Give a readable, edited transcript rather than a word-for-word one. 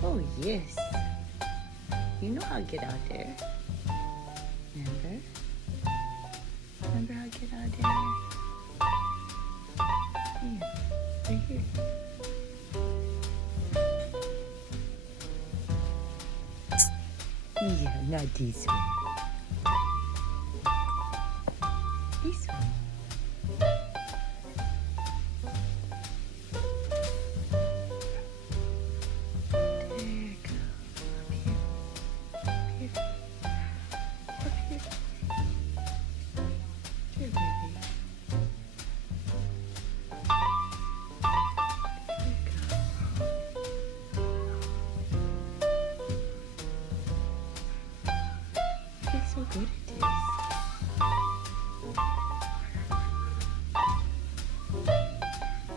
Oh, yes. You know how to get out there. Remember? Remember how to get out there? Yeah, right here. Yeah, not this way. This way. There you go. Up here. Up here. Up here. There, baby. There you go. You feel so good.